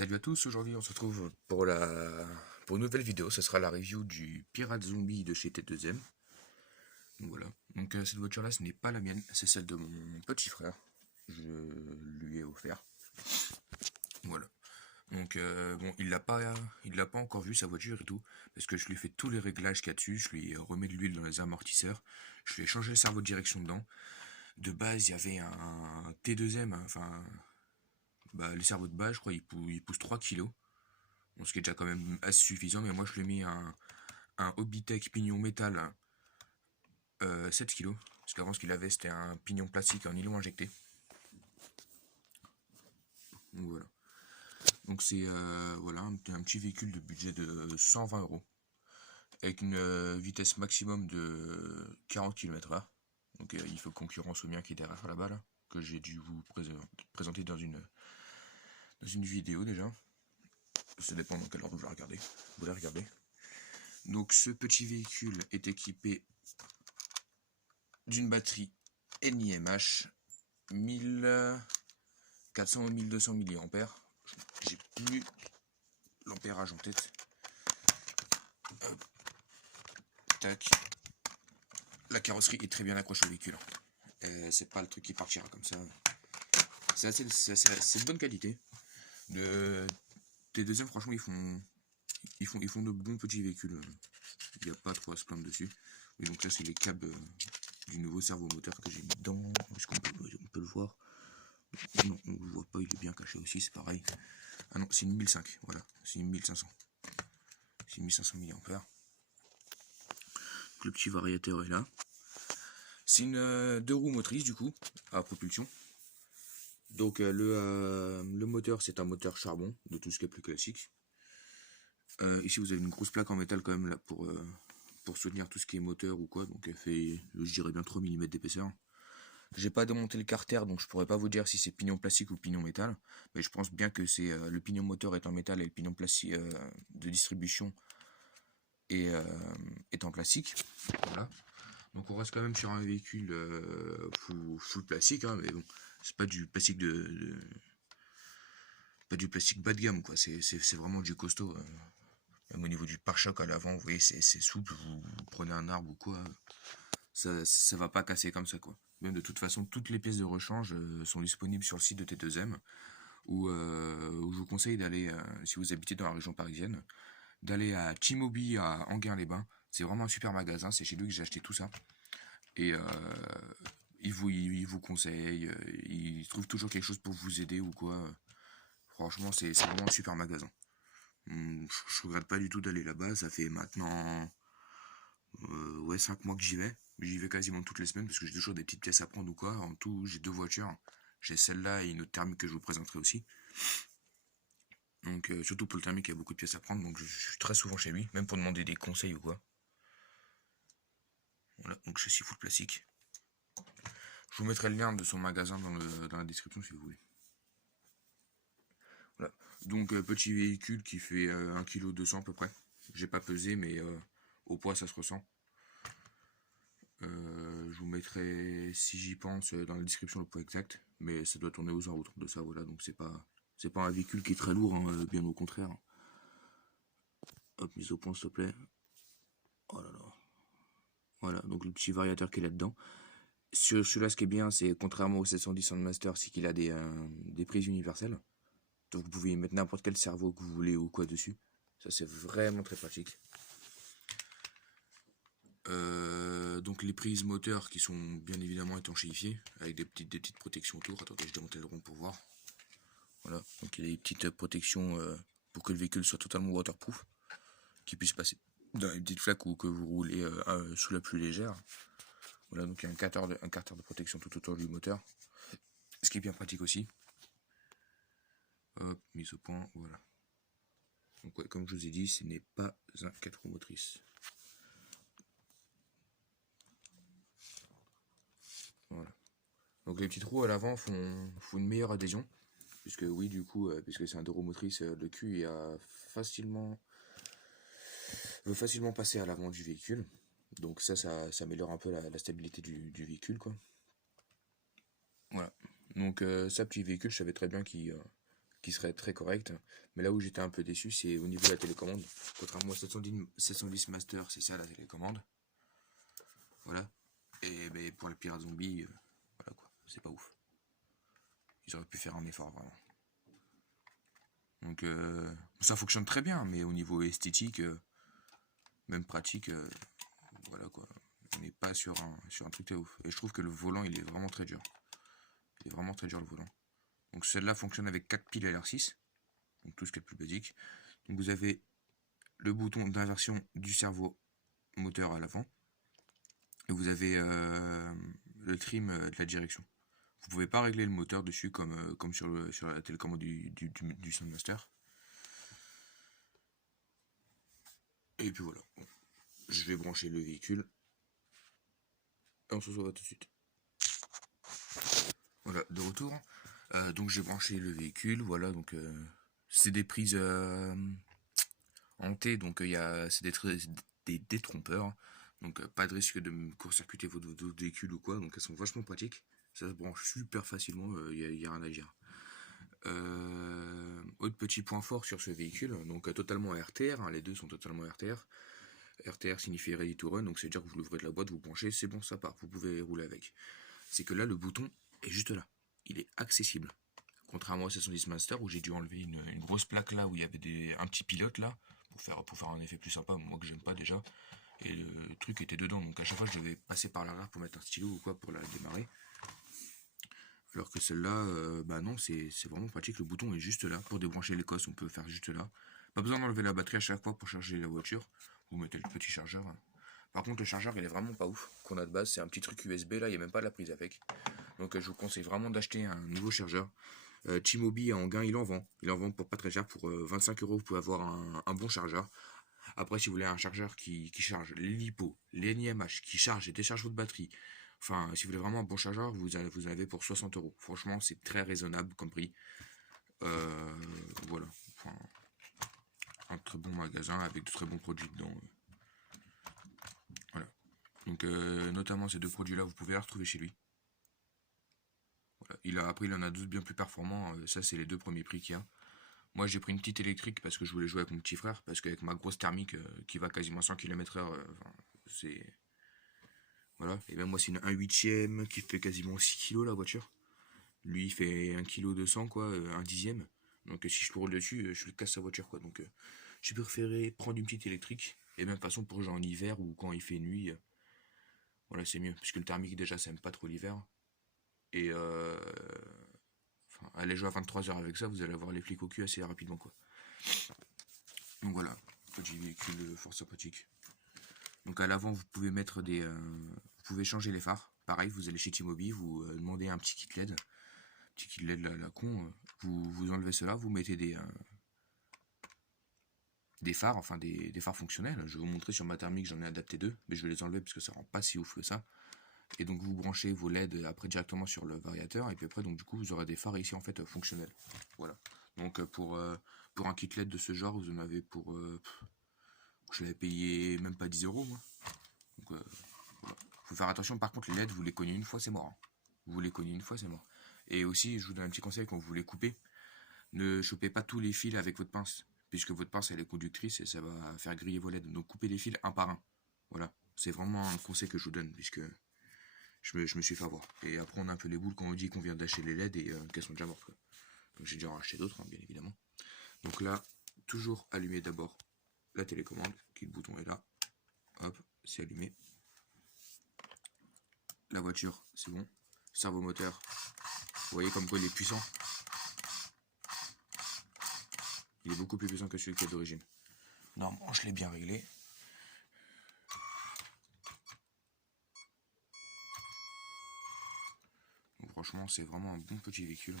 Salut à tous, aujourd'hui on se retrouve pour une nouvelle vidéo, ce sera la review du Pirate Zombie de chez T2M. Donc voilà, donc cette voiture là ce n'est pas la mienne, c'est celle de mon petit frère, je lui ai offert. Voilà, donc bon il l'a pas encore vu sa voiture et tout, parce que je lui ai fait tous les réglages qu'il y a dessus, je lui ai remis de l'huile dans les amortisseurs, je lui ai changé le cerveau de direction dedans. De base il y avait un T2M, enfin le cerveau de base je crois il pousse 3 kilos. Bon, ce qui est déjà quand même assez suffisant, mais moi je lui ai mis un Hobbytech pignon métal 7 kg. Parce qu'avant ce qu'il avait c'était un pignon plastique en nylon injecté. Donc voilà. Donc c'est voilà, un petit véhicule de budget de 120 euros. Avec une vitesse maximum de 40 km/h. Donc il fait concurrence au mien qui est derrière là-bas, là, que j'ai dû vous présenter dans une vidéo déjà. Ça dépend dans quelle ordre vous voulez regarder. Donc ce petit véhicule est équipé d'une batterie NIMH 1400 ou 1200 mAh. J'ai plus l'ampérage en tête. Hop, tac. La carrosserie est très bien accrochée au véhicule. C'est pas le truc qui partira comme ça. C'est de bonne qualité. T2M, franchement, ils font de bons petits véhicules. Il n'y a pas trop à se plaindre dessus. Et donc là, c'est les câbles du nouveau servomoteur que j'ai mis dedans. Est-ce qu'on peut le voir? Non, on ne le voit pas, il est bien caché aussi, c'est pareil. Ah non, c'est une 1005, voilà, c'est une 1500. C'est une 1500 mAh. Le petit variateur est là. C'est une 2 roues motrices du coup, à propulsion. Donc le moteur, c'est un moteur charbon, de tout ce qui est plus classique. Ici vous avez une grosse plaque en métal quand même là pour soutenir tout ce qui est moteur ou quoi. Donc elle fait, je dirais bien 3 mm d'épaisseur. J'ai pas démonté le carter, donc je pourrais pas vous dire si c'est pignon plastique ou pignon métal, mais je pense bien que c'est le pignon moteur est en métal et le pignon plastique de distribution est en plastique. Voilà. Donc on reste quand même sur un véhicule full plastique, hein, mais bon, c'est pas du plastique pas du plastique bas de gamme quoi. C'est vraiment du costaud. Même au niveau du pare-choc à l'avant, vous voyez, c'est souple. Vous prenez un arbre ou quoi, ça va pas casser comme ça quoi. Même de toute façon, toutes les pièces de rechange sont disponibles sur le site de T2M, où je vous conseille d'aller, si vous habitez dans la région parisienne, d'aller à Timobi à Enghien-les-Bains. C'est vraiment un super magasin, c'est chez lui que j'ai acheté tout ça. Et il vous conseille, il trouve toujours quelque chose pour vous aider ou quoi. Franchement, c'est vraiment un super magasin. Je regrette pas du tout d'aller là-bas, ça fait maintenant 5 mois que j'y vais. J'y vais quasiment toutes les semaines parce que j'ai toujours des petites pièces à prendre ou quoi. En tout, j'ai 2 voitures. J'ai celle-là et une autre thermique que je vous présenterai aussi. Donc surtout pour le thermique, il y a beaucoup de pièces à prendre, donc je suis très souvent chez lui, même pour demander des conseils ou quoi. Voilà, donc je suis full plastique. Je vous mettrai le lien de son magasin dans la description si vous voulez. Voilà. Donc petit véhicule qui fait 1,2 kg à peu près. J'ai pas pesé, mais au poids ça se ressent. Je vous mettrai, si j'y pense, dans la description le poids exact, mais ça doit tourner aux alentours de ça, voilà, donc c'est pas un véhicule qui est très lourd, hein, bien au contraire. Hop, mise au point s'il te plaît. Oh là là. Voilà, donc le petit variateur qui est là-dedans. Sur celui-là, ce qui est bien, c'est contrairement au 710 Soundmaster, c'est qu'il a des prises universelles. Donc vous pouvez y mettre n'importe quel cerveau que vous voulez ou quoi dessus. Ça, c'est vraiment très pratique. Donc les prises moteurs qui sont bien évidemment étanchéifiées avec des petites protections autour. Attendez, je démonte le rond pour voir. Voilà, donc il y a des petites protections pour que le véhicule soit totalement waterproof, qu'il puisse passer dans les petites flaques ou que vous roulez sous la pluie légère. Voilà, donc il y a un carter de protection tout autour du moteur, ce qui est bien pratique aussi. Hop, mise au point, voilà. Donc ouais, comme je vous ai dit, ce n'est pas un 4 roues motrices. Voilà. Donc les petites roues à l'avant font une meilleure adhésion, puisque oui, du coup, puisque c'est un 2 roues motrices, le cul veut facilement passer à l'avant du véhicule. Donc ça améliore un peu la stabilité du véhicule, quoi. Voilà. Donc ça, petit véhicule, je savais très bien qui serait très correct. Mais là où j'étais un peu déçu, c'est au niveau de la télécommande. Contrairement à 710 Master, c'est ça la télécommande. Voilà. Et ben, pour le pirate zombie, voilà quoi, c'est pas ouf. Ils auraient pu faire un effort vraiment. Donc ça fonctionne très bien, mais au niveau esthétique, même pratique, voilà quoi. On n'est pas sur un truc très ouf. Et je trouve que le volant il est vraiment très dur. Il est vraiment très dur le volant. Donc celle-là fonctionne avec 4 piles LR6. Donc tout ce qui est le plus basique. Donc vous avez le bouton d'inversion du servo moteur à l'avant. Et vous avez le trim de la direction. Vous pouvez pas régler le moteur dessus comme sur la télécommande du Soundmaster. Et puis voilà. Bon. Je vais brancher le véhicule. Et on se retrouve tout de suite. Voilà, de retour. Donc j'ai branché le véhicule. Voilà, donc c'est des prises en T, donc c'est des détrompeurs. Donc pas de risque de me court-circuiter votre véhicule ou quoi. Donc elles sont vachement pratiques. Ça se branche super facilement, il y a rien à dire. Autre petit point fort sur ce véhicule, donc totalement RTR, hein, les deux sont totalement RTR. RTR signifie Ready to Run, donc c'est à dire que vous l'ouvrez de la boîte, vous branchez, c'est bon, ça part, vous pouvez rouler avec. C'est que là, le bouton est juste là, il est accessible. Contrairement à 710 Master où j'ai dû enlever une grosse plaque là où il y avait un petit pilote là pour faire un effet plus sympa, moi que j'aime pas déjà. Et le truc était dedans, donc à chaque fois je devais passer par l'arrière pour mettre un stylo ou quoi pour la démarrer. Alors que celle-là, bah non, c'est vraiment pratique. Le bouton est juste là. Pour débrancher l'Écosse, on peut faire juste là. Pas besoin d'enlever la batterie à chaque fois pour charger la voiture. Vous mettez le petit chargeur. Par contre, le chargeur, il est vraiment pas ouf. Qu'on a de base, c'est un petit truc USB. Là, il n'y a même pas la prise avec. Donc, je vous conseille vraiment d'acheter un nouveau chargeur. T-Mobile en gain, il en vend. Il en vend pour pas très cher. Pour 25 euros, vous pouvez avoir un bon chargeur. Après, si vous voulez un chargeur qui charge les LiPo, les NiMH, qui charge et décharge votre batterie, enfin, si vous voulez vraiment un bon chargeur, vous en avez pour 60 euros. Franchement, c'est très raisonnable comme prix. Voilà. Enfin, un très bon magasin avec de très bons produits dedans. Voilà. Donc, notamment ces deux produits-là, vous pouvez les retrouver chez lui. Voilà. Après, il en a d'autres bien plus performants. Ça, c'est les deux premiers prix qu'il y a. Moi, j'ai pris une petite électrique parce que je voulais jouer avec mon petit frère. Parce qu'avec ma grosse thermique qui va quasiment 100 km/h, c'est. Voilà. Et même moi, c'est une 1/8 qui fait quasiment 6 kg la voiture. Lui, il fait 1,2 kg, quoi, un dixième. Donc, si je roule dessus, je lui casse sa voiture, quoi. Donc, j'ai préféré prendre une petite électrique. Et même façon pour genre en hiver ou quand il fait nuit, voilà, c'est mieux. Puisque le thermique, déjà, ça aime pas trop l'hiver. Et allez jouer à 23h avec ça, vous allez avoir les flics au cul assez rapidement, quoi. Donc voilà, petit véhicule fort sympathique. Donc à l'avant, vous pouvez mettre vous pouvez changer les phares. Pareil, vous allez chez T-Mobile, vous demandez un petit kit LED. Petit kit LED la con. Vous enlevez cela, vous mettez des phares, enfin des phares fonctionnels. Je vais vous montrer sur ma thermique, j'en ai adapté deux, mais je vais les enlever parce que ça rend pas si ouf que ça. Et donc vous branchez vos LED après directement sur le variateur, et puis après donc du coup vous aurez des phares ici en fait fonctionnels. Voilà. Donc pour un kit LED de ce genre, vous en avez pour je l'avais payé même pas 10 euros moi. Donc voilà. Faut faire attention, par contre les LED vous les cognez une fois c'est mort. Hein. Vous les cognez une fois c'est mort. Et aussi je vous donne un petit conseil quand vous les coupez, ne chopez pas tous les fils avec votre pince, puisque votre pince elle est conductrice et ça va faire griller vos LED. Donc coupez les fils un par un. Voilà. C'est vraiment un conseil que je vous donne, puisque je me suis fait avoir. Et après, on a un peu les boules quand on dit qu'on vient d'acheter les LED et qu'elles sont déjà mortes. Quoi. Donc j'ai déjà racheté d'autres, hein, bien évidemment. Donc là, toujours allumer d'abord la télécommande, qui le bouton est là. Hop, c'est allumé. La voiture, c'est bon. Servomoteur, vous voyez comme quoi il est puissant. Il est beaucoup plus puissant que celui qui est d'origine. Normalement, je l'ai bien réglé. Donc, franchement, c'est vraiment un bon petit véhicule.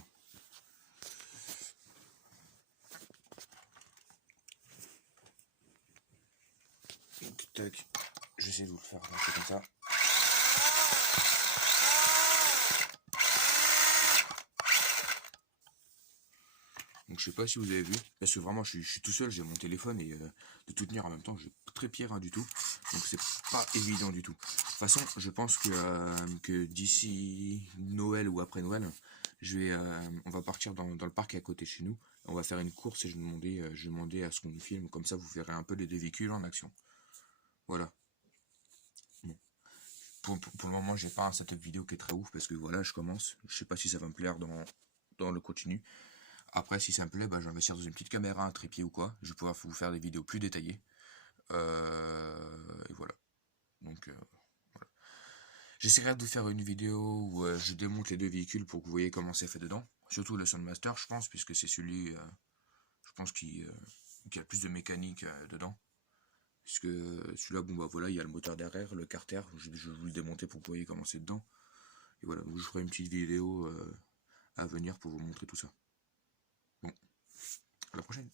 Donc, tac, j'essaie de vous le faire marcher comme ça. Donc je sais pas si vous avez vu, parce que vraiment je suis tout seul, j'ai mon téléphone et de tout tenir en même temps, j'ai très pire rien du tout. Donc c'est pas évident du tout. De toute façon, je pense que d'ici Noël ou après Noël, On va partir dans le parc à côté de chez nous. On va faire une course et je vais demander à ce qu'on nous filme. Comme ça, vous verrez un peu les deux véhicules en action. Voilà. Bon. Pour le moment, j'ai pas un setup vidéo qui est très ouf parce que voilà, je commence. Je sais pas si ça va me plaire dans le continu. Après, si ça me plaît, bah, je vais investir dans une petite caméra, un trépied ou quoi. Je vais pouvoir vous faire des vidéos plus détaillées. Et voilà. Donc, voilà. J'essaierai de vous faire une vidéo où je démonte les deux véhicules pour que vous voyez comment c'est fait dedans. Surtout le Soundmaster, je pense, puisque c'est celui, je pense, qui a le plus de mécanique dedans. Puisque celui-là, bon bah voilà, il y a le moteur derrière, le carter. Je vais vous le démonter pour que vous voyez comment c'est dedans. Et voilà, donc je ferai une petite vidéo à venir pour vous montrer tout ça. Bon, à la prochaine.